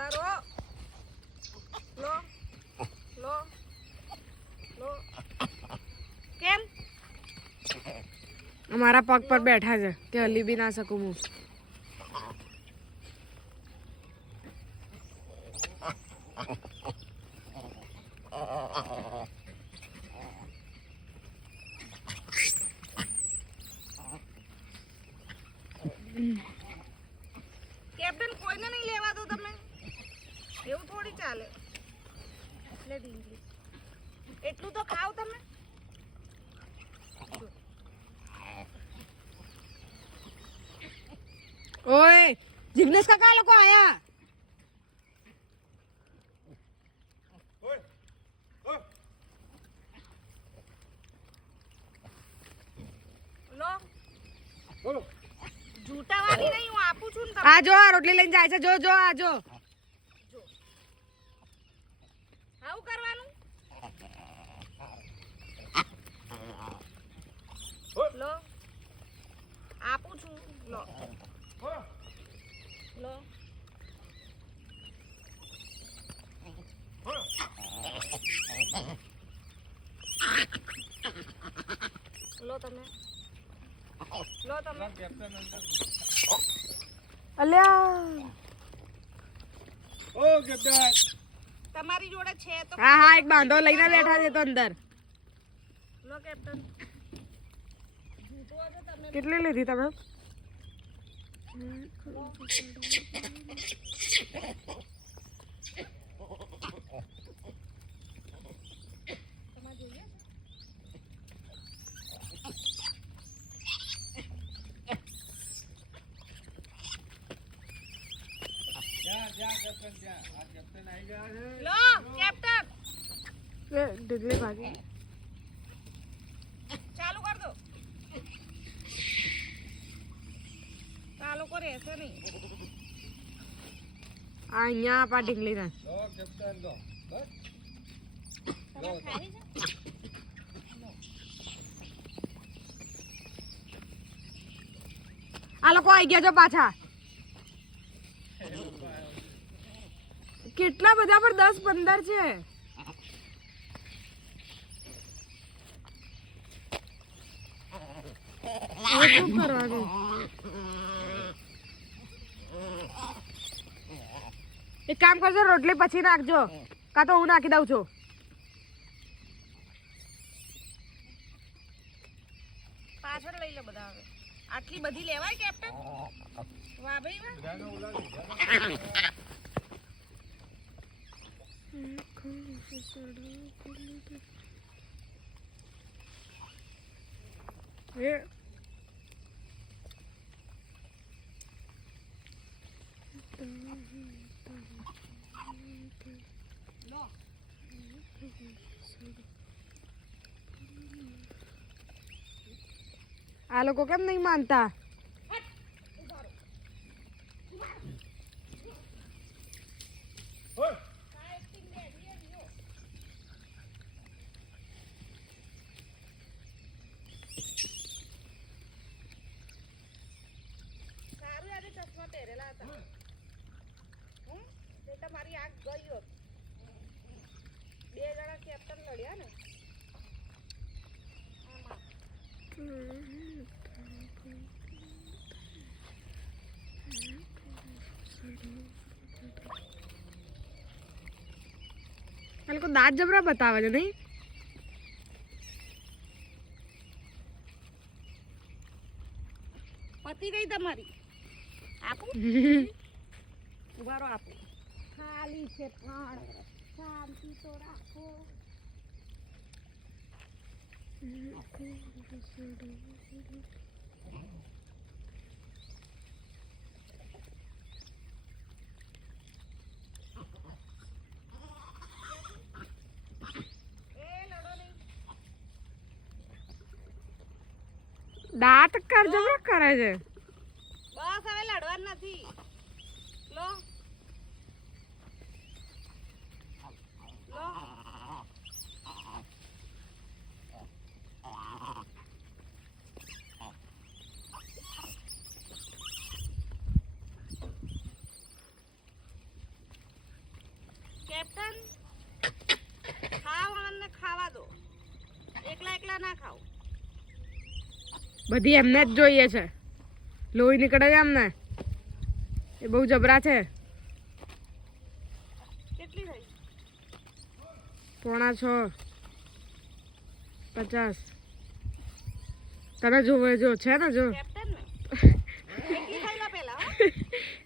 ઉભા રહો. લો લો લો. કેમ અમારા પગ પર બેઠા છે કે હલી બી ના શકું હું. કેપ્ટન કોઈને નહીં લેવા દો તમે. એવું થોડી ચાલે. લે ઢીંગલી. એટલું તો ખાવ તમે. ઓય જિગ્નેશ કાકા લોકો આયા. લો જૂટા વાળી નહીં, હું આપું છું ને તમને. આ જો આ રોટલી લઈને જાય છે. જો જો આ જો. આવું કરવાનું. લો આપું છું. લો લો લો તમે. લો તમે. અલ્યા ઓ કેપ્ટન તમારી જોડે છે તો. હા હા એક બાંધો લઈને બેઠા છે તો અંદર. લો કેપ્ટન. જૂતો હશે તમે. કેટલી લીધી તમે? તમારે જોઈએ જ્યાં કેપ્ટન ત્યાં આ કેપ્ટન આવી ગયા છે. લો કેપ્ટન એ ઢીકલી ભાગી. ચાલુ કર દો. આ લોકો રહેશે નહીં. આ અહીંયા આપા ઢીકલી ને. લો કેપ્ટન લો બસ તમારે ખાવી છે? આ લોકો આવી ગયા છો પાછા. કેટલા બધા પર 10-15 છે. શું કરવાનું? એક કામ કરજો રોટલી પછી નાખજો કાં તો હું નાખી દઉં છું. પાછળ લઈ લો બધા હવે. આટલી બધી લેવાય કેપ્ટન? વાહ ભાઈ વાહ. બધાને ઉલાડી એ લો આ લોકો કેમ નહીં માનતા? ઓય સારું આજે ચશ્મા પહેરેલા હતા. તે તમારી આંખ ગઈ હોત. બે જણા કેપ્ટન લડ્યા ને આમાં. આ લોકો દાંત જબરા બતાવે છે નહીં? પતી ગઈ તમારી. આપું ઉભારો આપું. ખાલી છે પણ શાંતિ તો રાખો. દાંત કર જબરા કરે છે. બસ હવે લડવાનું નથી. લો લો કેપ્ટન ખાવ અને ખાવા દો, એકલા એકલા ના ખાઓ. બધી એમને જ જોઈએ છે. લોહી નીકળે છે એમને. એ બહુ જબરા છે. કેટલી થઈ? 5:50. તને જોવે જો છે ને જો. કેપ્ટન ને કેટલી ખાઈ લો પેલા હો.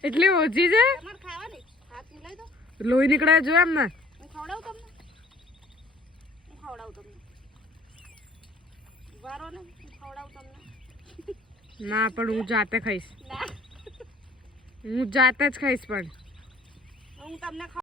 એટલી ઓછી છે. તમારે ખાવાની હાથ મિલાઈ દો. લોહી નીકળે જો એમને. હું ખવડાવું તમને, હું ખવડાવું તમને. વારો ને હું ખવડાવું તમને. ના પણ હું જાતે ખાઈશ. ના હું જાતે જ ખાઈશ પણ. હું તમને